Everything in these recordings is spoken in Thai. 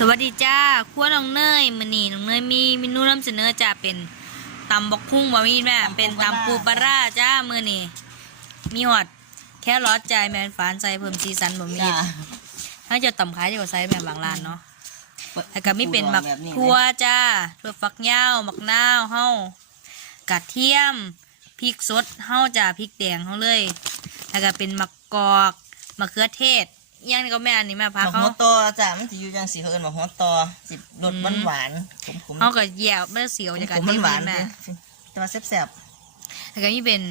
สวัสดีจ้าครัวน้องเนยมื้อนี้น้องเนยมีเมนูนำเสนอจ้าเป็นตำบักคุ้งบ่มีแม่ตำปูเป็นปลาร้าตำปูปลาร้าจ้ามื้อนี้มีหอดแค่รอดใจายแมนฝานใส่เพิ่มสีสันบ่มีจ้าถ้าจะตำขายจะก็ใส่แม่บางร้านเนาะแล้วก็มีเป็นหมักแบบนี้ทั่วจ้าถั่วฝักยาวหมักนาวเฮากระเทียมพริกสดเฮาจ้าพริกแดงเฮาเลยแล้วก็เป็นมะกอกมะเขือเทศอิห ยังนี่ก็แม่อันนี้แม่หพักมักเขา หัวตอจ้ามันจะอยู่จังสีเขาเอิ้นหมักหัวตอสิรสอืหวานม หวานๆขมขมเขาก็แย่ไม่ได้เสียวจากการขมมันที่หวานแม่สิแต่ว่าแซ่บแล้วก็มีเป็น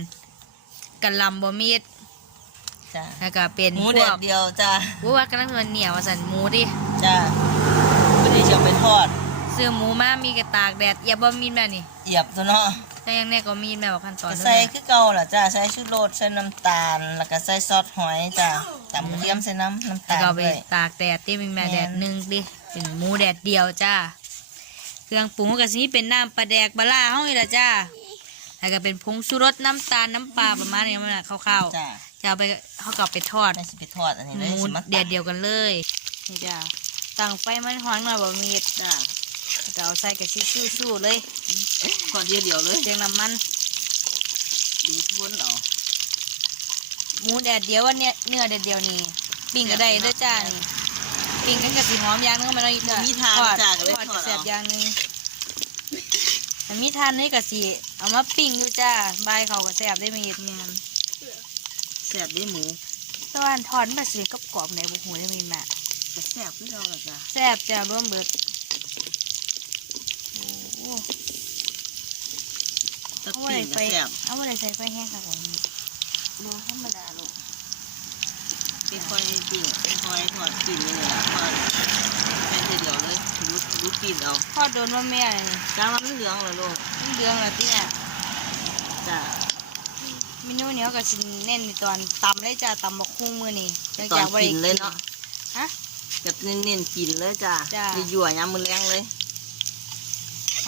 กะหล่ำบะมีดๆจ้าแล้วก็เป็นหมูพแดวดกเดียวจ้าว่าว่ากำลังมันเหนียวว่าสันหมูดิจ้าวันนี้จะเอาไปทอด ซื้อหมูมามีกระตากแดดอย่าบ่มีดแม่นี่ เหยียบตัวเนาะ แต่ยังแน่ก็มีดแม่บอกขั้นตอนก็นึงใส่แม่คือเก่าล่ะจ้าใส่ชูรสใส่น้ำตาล แล้วก็ใส่ซอสหอยจ้าตำกระเทียมใส่น้ำน้ำแล้วตาลก็เอาไปด้วย ตากแดดที่มีแม่แม่น แดดหนึ่งดิเป็นหมูแดดเดียวจ้าเครื่องปรุงก็สิเป็นน้ำปลาแดกปลาล่าเฮานี่ล่ะจ้าแล้วก็เป็นผงชูรสน้ำตาลน้ำปลาประมาณนี้มันน่ะคร่าวจ้าๆจะเอาไปเขาก็เอาไปทอด ไม่สิไปทอดอันนี้หเลยมูสิมาแดดเดียวกันเลยนี่จ้าตั้งไฟมันฮ้อนหน่อยบ่มีดจ้าจะเอาใส่กับซิสู้ๆเลย ทอดเดียวเดียวๆเลย เจียงน้ำมันดูทุนเอาหมูแดดเดียวว่าเนี่ยเนื้อแดดเดียวนี่ปิ้งก็ได้เด้วยจ้านี่ปิ้งกันกับสีหอมอย่างนึงมันเลยจ้ะมีทานทอดจ้าก็เลยทอดทอกับดแซ่บอเอาย่างหนึงแต่มีทานนี่กับสีเอามาปิ้งอยู่จ้าใบายเขาก็แซ่บได้มีดเมียนแซ่บได้หมูแตะวันทอดมาสีกับกรอบในบุหูได้มีแม่ก็แซ่บที่เราล่ะจ้าแซ่บจ้าร่วมเบิดโอ้ ตัดเอาอะไรนไฟก็แซ่บเอาอะไรใส่ไฟแห้งค่ะของนี้ดูธรรมดาลูกค่อยๆปิ้งค่อยๆทอดปีนนี่แหละทอดแค่เดียวเลยรู้รู้ปีนเอาทอโดนว่าแม่นี่จ้ามันเหลืองเหรอลูกมันเรื่องอะไรที่เนี่ยจ้า เมนูเนี้ยก็สิเน้นในตอนตำเลยจ้าตำบักคุ้งมือนี่ตอนกินเลยเนาะ ฮะ แบบเน้นๆกินเลยจ้าจ้ะ ยั่วๆยามือแรงเลย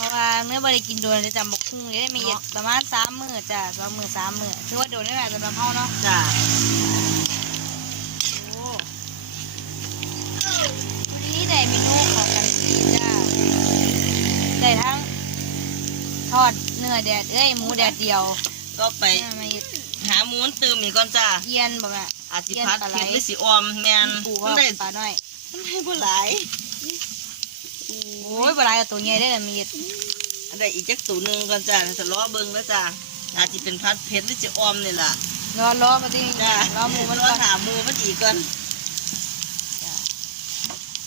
ราะว่าเนื้อบริกินโดนเลยตำบักคุ้งเลยได้ไม่เย็ดเนาะประมาณสามมื้อจ้าสองมื้อสามมื้อถือว่าโดนได้แหละสำหรับเฮาเนาะจ้าโอ้วันนี้ได้เมนูของกันสีจ้าได้ทั้งทอดเนื้อแดดเอ้ยหมูแดดเดียวก็ไปเนื้อไม่เย็ดหาหมูนตื่มอีกก่อนจ้าเยียนบ่แม่อาจสิพัดเยี่ยนปลาไหลเผ็ดหรือสิออมแมนปูมัว่านได้ปลาน้อยมันได้บ่หลาย โอ้ยปลาไหลายตัวใหญ่ได้อมีเย็ดอันได้อีกจักตัวหนึงก่อนจ้าจะล้อเบิ่งแล้วจ้าอาจสิเป็นพัดเผ็ดหรือสิออมนี่ล่ะรอรอมาที่จ้ารอหมูมันรอก่อนถามหมูมันอีกก่อน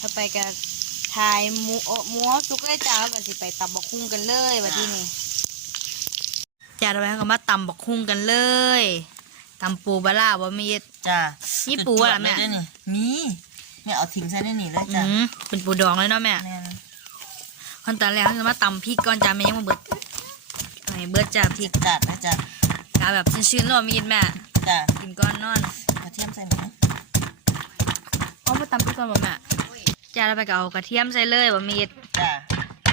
ถ้าไปกับถ่ายหมูโอ้หมูเขาสุกได้จ้าแล้วกันสิไปตำบักคุ้งกันเลยวันที่นี่จ้าเราไปเขาก็มาตำบักคุ้งกันเลยตำปูบาร่าบ่มีเย็ดจ้ามีปูอะแม่จวดๆ เลยเด้อนี่มีแม่เอาทิ้งใส่ในนี่เลยอืจ้ามเป็นปูดองเลยเนาะแม่แม่นขั้นตอนแรกเขาจะมาตำพริกก่อนจ้าแม่ยังมาเบิดไอ้เบิดจ้าพริกจัดนะจ้ากาแบบชื้นๆแล้วมีดแม่จ้ากินก้อนนอนกระเทียมใส่ไหมเอามาตำพริกก่อนบ่แม่จ้าเราไปกับเอากระเทียมใส่เลยบ่มีดจ้า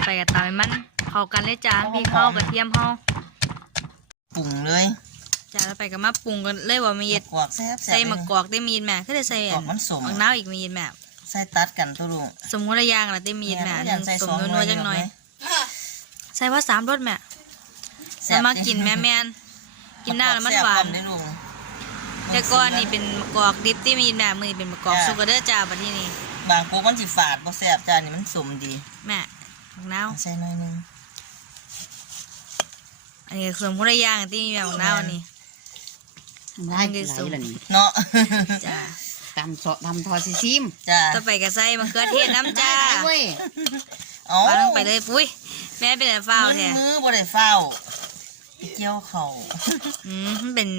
ไปกับตำให้มันเข้ากันเลยจ้าพริกเข้ากระเทียมเข้าปรุงเลย จ้าเราไปกับมาปรุงกันเลยบ่มีดกวากแซ่บๆใส่มะกเลยอกได้มีดแม่ก็ได้ใส่กอกมันสมมักนาวอีกมีดแม่ใส่ตัดกันตัวลุงสมมุติระยางละได้มีดแม่แม่หนึ่งใส่สสมองนัวๆจังหน่อย ใส่ว่าสามรสแม่แซ่แล้วบมากินแม่แม่นกินหน้าแล้วมันหวานแซ่บพร้อได้ลุงแต่ก่อนนี่เป็นมะกอกดิบที่มีดแม่มือนี่เป็นมะกอกจ้ะสุกเด้อจ้าบัดนี้นี่บางปุ๊บมันสิฝาดบ่แซ่บจ้านี่มันสมดีแม่มักนาวใส่หน่อยหนึงอันนี้สมมุติระยางที่มีแม่มักนาวนี่ ได้อันไหนี้ลสูงล่ะนี่เนาะจ้าตำเสาะตำทอซิซิมจ้าต่อไปก็ใส่มะเขือเทศน้ำจ้าได้เว้ยเอาปาลงไปเลยปุ้ยแม่เป็นอะไรเฝ้าวแท้มือบ่ได้เฝ้าไปเกี่ยวเขาอืมมันเป็น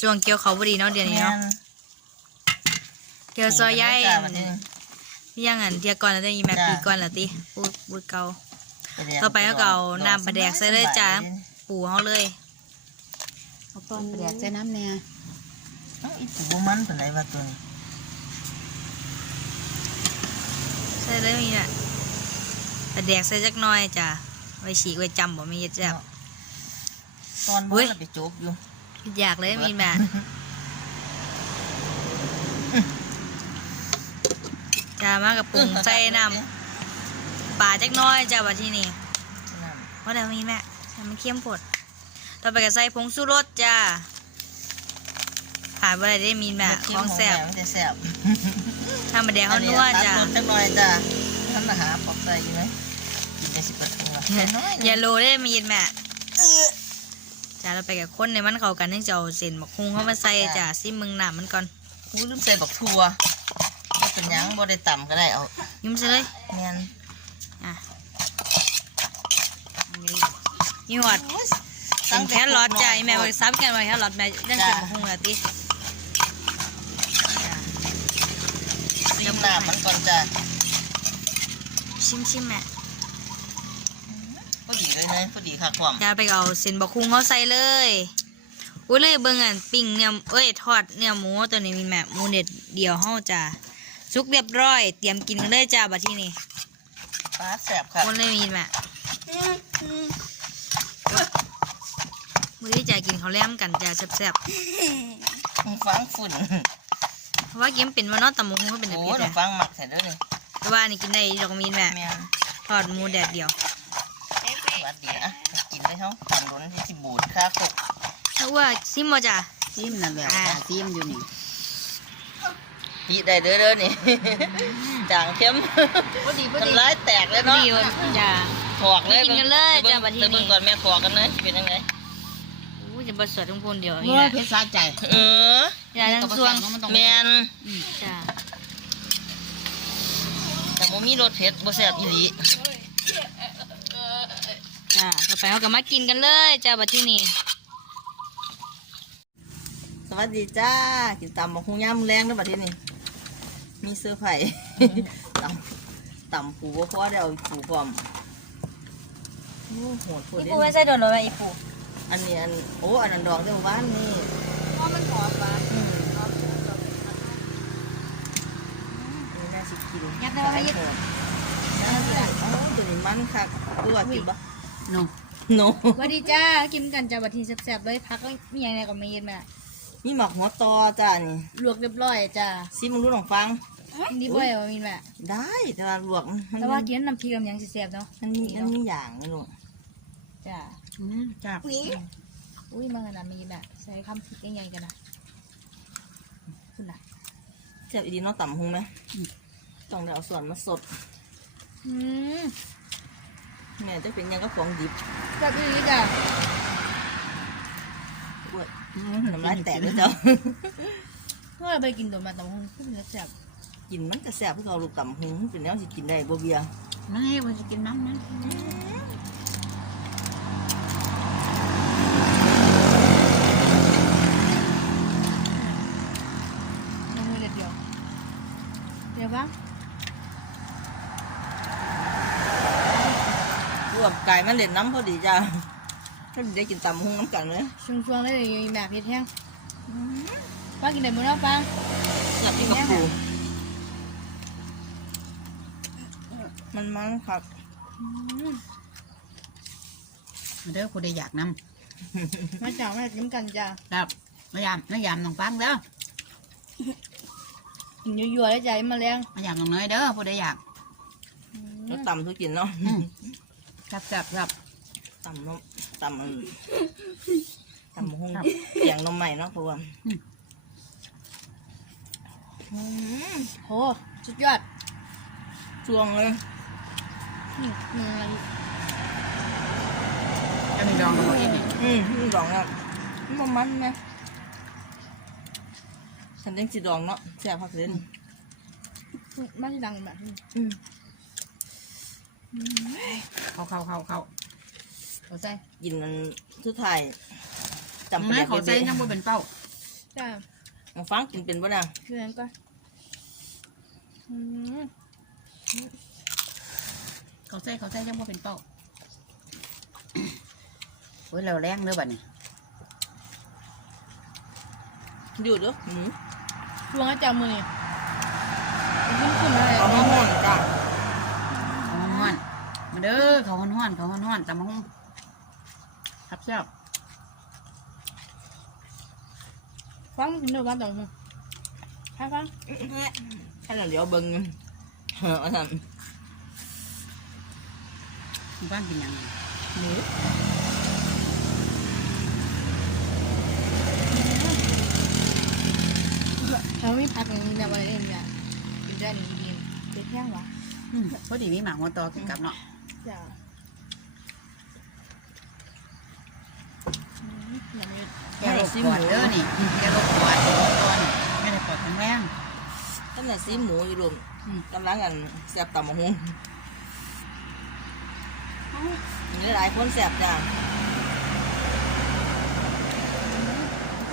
ช่วงเกี่ยวเขาพอดีเนาะเดี๋ยวนี้แม่เนาะนเกี่ยวซอยใหญ่จ้าบัดนี้ที่ยังอันเที่ยก่อนแล้วจะมีแม่จ้ะปีก่อนละติพูดพูดเก่าแดกต่อไปก็เอาน้ำปลาแดกใส่เลยจ้ะปูเขาเลยเอาต้นไปแดกใส่น้ำเนี่ยเอ้าอีปูบ่มันปานใดวะตัวนี้ใส่เลยมีน่ะปลาแดกใส่จักหน่อยจ้ะไว้ฉีกไว้จำบ่มีเย็ดจ้ะตอนเว้บ่ยเราไปโจกอยู่อยากเลยมีแม่จ้ามากับปรุงใส่น้ำำปลาจักหน้อยจ้าบัดที่นี่น้ว่าเดี๋ยวมีแม่ให้มันเข้มปดต่อไปก็ใส่ผงชูรสจ้า ขาดบ่ได้ได้มีำแม่ของแซ่บมันจะแซ่บทำมาแดงเขานัวจ้าตัดรสจักหน่อยจ้าท่านมาหาปอกใส่อยู่ไหมกินไปสิบเปอร์เซ็นต์น้อยอย่าโลได้มีแม่จ้าเราไปกับคนในมันเข้ากันนึงจะเอาเส้นบักฮุงเข้ามาใส่จ้าซิมึงหนามันก่อนกูลืมใส่บักทัวก็เป็นหยังบ่ได้ต่ำก็ได้เอายิ้มใส่เลยแม่นอะนี่หวัดสั่งแค่รอดจ้าอีแม่บอกซ้ำกันว่าแค่รอดแม่ยังเส้นบักฮุงละติ ซีมน้ำมันก่อนจ้าชิมชิมแม่พอดีเลยเนยพอดีค่ะความจ้าไปเอาเส้นบักฮุงเขาใส่เลยอุ้ยเลยเบิ่งอันปิ้งเนื้อเอ้ยทอดเนื้อหมูตัวนี้มีแม่หมูเด็ดเดียวเฮาจ้าสุกเรียบร้อย เตรียมกินกันเลยจ้าบัดที่นี่ปลาแซ่บค่ะคนเลยมีแม่มื้อที่จะกินข้าวแล้มกันจ้าแซ่บฟังฝุ่น ๆเพราะว่ากินเป็นว่านอตำหมูคงก็เป็นแบบโอ้นี้ยแหละฟังหมักใส่ด้วยนี่แต่ว่านี่กินได้ดอกมีนแม่แม่นทอดหมูแดดเดียวหวัดดีอะกินได้ท้องตำล้นที่สิบูดค่าคกถ้าว่าซิมบ่จ้าซิมนั่นแหละอ่าจ้าซิมอยู่นี่ดีได้เด้อเด้อนี่ จางเข้มพอดีพอดีน้ำลายแตกเลยพอเนาะดีจ้าถอกเลยกินกันเลยจ้ะบัดนี้เบิ่งก่อนแม่ถอกกันเลยเป็นยังไงอู้จะบ่สวยทุกคนเดียวเมื่นี่อแหละเพชรสาใจเอออ ย่าทั้งส่วงมันต้องแมนจ้าแต่บ่มีรสเผ็ดบ่แซ่บอีหลีจ้าต่อไปเราก็มากินกันเลยจ้าบัดที่นี่สวัสดีจ้ากินตำบักหุ่งย่ำแรงเด้อบัดนี้นี่มีเสื้อร์ไผ่ตำตำปูบ่พอได้เอาปูพร้อมโอ้โหดโคตรอีเด้ปูไม่ใช่โดนหรอแม่อีปูอันนี้อันโอ้อันนั้นดอกเดียวบ้านนี่เพราะมันหอมปะอืมนี่น่าสิ กินยัดได้ไหมยัดโหดน่าสิโอ้ตัวนี้มันคักตัวกินบ่โน่โนสวัสดีจ้า กินกันจ้าบัดทีแซ่บๆเลยพักมีอย่างไรก็ไม่เย็นแม่นี่หมักหัวตอจ้านี่ลวกเรียบร้อยจ้าซิมึงรู้ลองฟังนี่บ่อยว่ามีแม่ได้แต่ว่าลวกมันแต่ว่ากินน้ำพริกกับหยังสิแซ่บเนาะมันมีมันมีอย่างนี่ลูกจ้าอืมจ้าอุ้ยมันขนาดมีแม่ใส่คำพริกยังไงกันนะคุณน่ะเจ็บอีดีเน้องต่ำหงไหม ต้องได้เอาส่วนมาสดอืมแม่จะเป็นหยังก็ของดิบแซ่บอีหลีจ้าปวดน้ำลายแตกเลยเจ้าเมื่อไปกินตัวมาตำหงขึ้นแล้วแซ่บกินมันก็แซ่บเพื่อเอาลูกต่ำหงเป็นแนวสิกินได้บ่เบียไม่ว่าจะกินน้ำนะ น้ำมือเด็ดเดียวเดี๋ยวปะ ร วมไก่มันเล่นน้ำพอดีจ้าถ้าได้กินตำหุ้งน้ำกันเลยช่วงช่วงๆได้เลยแม่เผ็ดแห้งป้ากินได้มื้อแล้วป้าอยากกินกับปูมันมันครับมาเด้อผู้ใดอยากนมาจ้ามากินกันจ้าำครับมายามมายามน้องฟังเด้อกินยั่วๆได้ใจมาแรงมายามน้องเนยเด้อผู้ใดอยาก แล้วตำทุกกินเนาะ อืมครับครับครับต่ำเนาะต่ำมันต่ำหงเสียงนมใหม่เนาะเพราะว่าอืมโหสุดยอดช่วงเลยนี่นี่อะไรจะมีดองกับบ่อีกนี่อืมนี่ดองอะมันมันไหมฉันเลี้ยงสีดองเนาะแซ่บพักเล่นมาที่ดังแบบนี้อืม เข้าเข้าเข้าเข้าเข้าใจกินมันทุกไทายจำน้องเป็นเนแบยบเขาใจเด็ดยังบ่เป็นเป้าจ้าๆมาฟังกินเป็นปะเนี่ยเรื่องก็อืมเขาใจเขาใจยังบ่เป็นเป้าโอ้ยเราแรงเด้อบัดนี้อยู่เด้อหมูช่วงอาจารย์มือนี่ขึ้นขึ้นมาเลยเอามา มาเด้อเขาฮ้อนๆเขาฮ้อนๆตำมะฮุ่งครับเจ้าฟังกินด้วยกันต่อมาให้ฟังแค่นั้นเดี๋ยวเบิ่งเออเอาทคุณบ้านกินยังไงหมูเขาไม่พักอย่างนี้แบบอะไรเนี่ยกินได้หนึ่งกินเป็นแห้งวะอืมพอดีมีหมาหัวตอกินกับเนาะ จ้าอย่างนี้แกโรคปอดเด้อนี่แกโรคปอดหัวตอนี่ไม่ได้ปอดแข็งแรงตั้งแต่ซีหมูอยู่ลุมอืมกำลังกันแซ่บตำบักหุ่งมีหลายคนแซ่บจ้า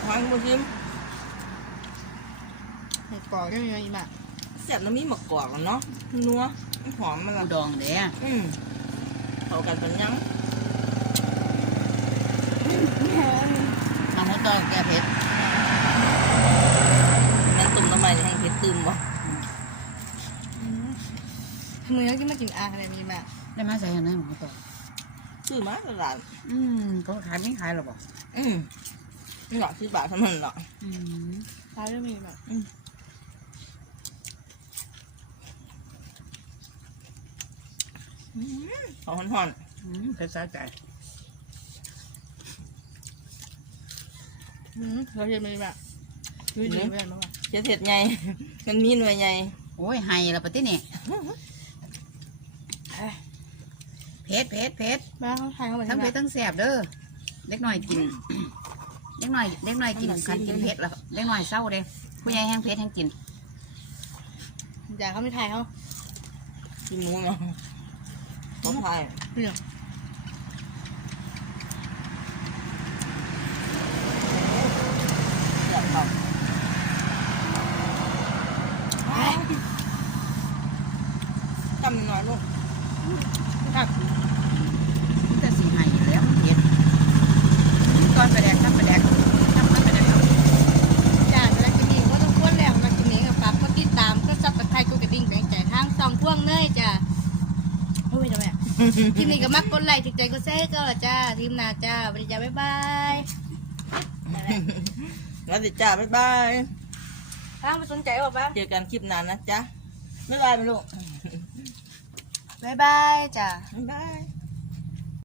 หวานบุชิมเห็ดกรอกก็มีอีกแบบแซ่บน้ำมีมะกอกแล้วเนาะนัวหอมมันอูละดองเด้ออืม เข้ากันเป็นยังหมาหัวตอแกเผ็ดนั่นตุ่มน้ำมันให้เผ็ดตึมวะมือแล้วกินมากินอาอะไรมีแบบได้มาใส่ยังไงหมาหัวตอซื้อมาตลาดอืมเขาขายไม่ขายหรอบอกอืมนี่หรอกที่บาทเท่านั้นหรอกอืมร้านก็มีแบบ หอมหอนอืมเผ็ดสะใจอืมเราเห็นมีแบบดูดีไม่ได้มั้งวะๆจะเผ็ดไง มันมีหน่วยไงโอ้ยไห้ละปะตินี่เผ็ดเผ็ดเผ็ดบ้านเขาไทยเขาแบบทั้งนี้เผ็ดทั้งแสบเด้อเล็กหน่อยกินเล็กหน่อยเล็กหน่อยกินคันกินเผ็ดแล้วเล็กหน่อยเศร้าเด้ผู้ใหญ่แห้งเผ็ดแห้งกินอยากเขาไม่ไทยเขากินหมูเนาะ เขาพายเรื่องอยากเขาจำหน่อยลูก ครับ มันจะสีไห้แล้วมันเผ็ดตอนไปแดกทำไปแดกทำไปแดกเอา จ้าเวลากินเองก็ต้องควรแล้วมากินเองกับปั๊บก็ติดตามก็ซับสไครต์กูกระดิ่งแบงใจทางสองพ่วงเนยจ้าโอ้ยทำไม คลิปนี้ก็มักกดไลค์ถึงใจก็แซ่ก็ละจ้าทีมหนาจ้าบริจาบ๊ายบายแล้วติดจ้าบ๊ายบายบ้างไม่สนใจหรอบ้างเจอกันคลิปหนานนะจ๊ะบ๊ายบายไหมลูกบ๊ายบายจ้าบ๊ายบาย